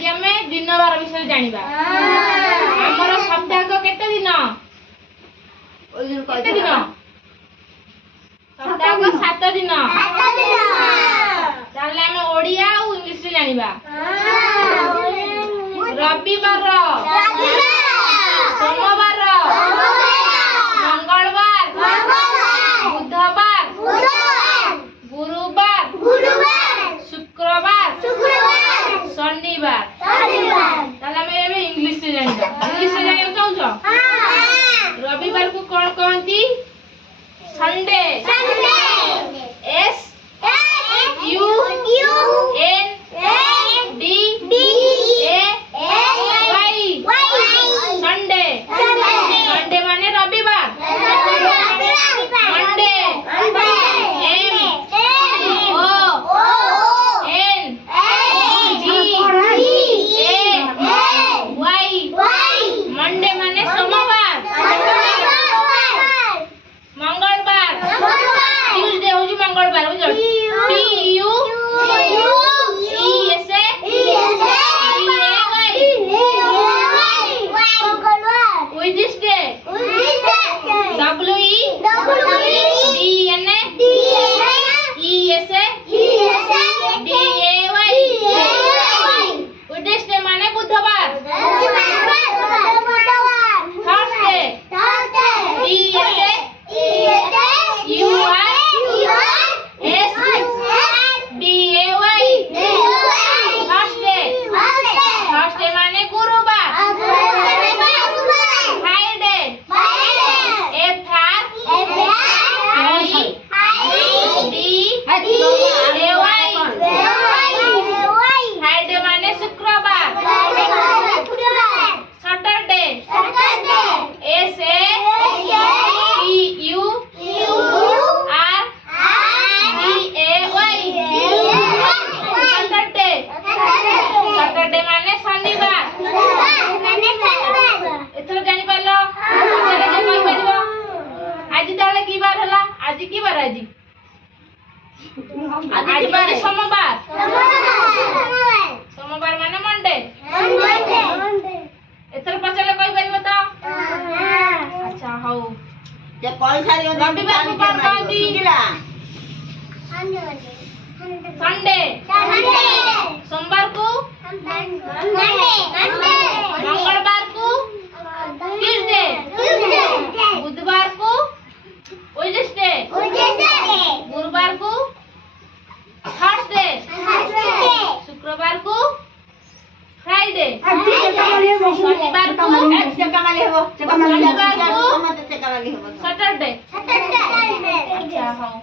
आज आमे दिन बार विषय जानिबा हमर सप्ताह केते दिन केते दिन सप्ताह 7 दिन ताले आमे ओडिया आ इंग्लिश जानिबा रविवार सोमवार मंगलवार बुधवार गुरुवार शुक्रवार शनिवार ताले आमे एबे इंग्लिश जानिबा इंग्लिश जानिबा चाहूछ रविवार को कोन कहंती Sunday S U N D A Y Sunday Sunday माने रविवार Monday M O N D A Y Monday माने सोमवार मंगलवार ट्यूसडे होजी मंगलवार बुझ T U E S A Wednesday W E D N E S A B A Y Wednesday माने बुधवार Thursday D S A U R S B A Y Thursday Thursday माने गुरुवार Friday F R I D A Y Friday माने शुक्रवार Saturday S A T U R D A Y Saturday Saturday माने शनिवार एथर जानि पालो चले जे कहि परिबो आज ताले की बार हला आज की बार आज माने सोमवार सोमवार माने मंडे एथर पचले कहि परिबो त अच्छा हौ जे पैसा दियो रविवार को कोन कहंती संडे सोमवार को मंगलवार को ट्यूसडे बुधवार को वेडनेसडे गुरुवार को थर्सडे शुक्रवार को फ्राइडे शनिवार को सैटरडे अच्छा हाँ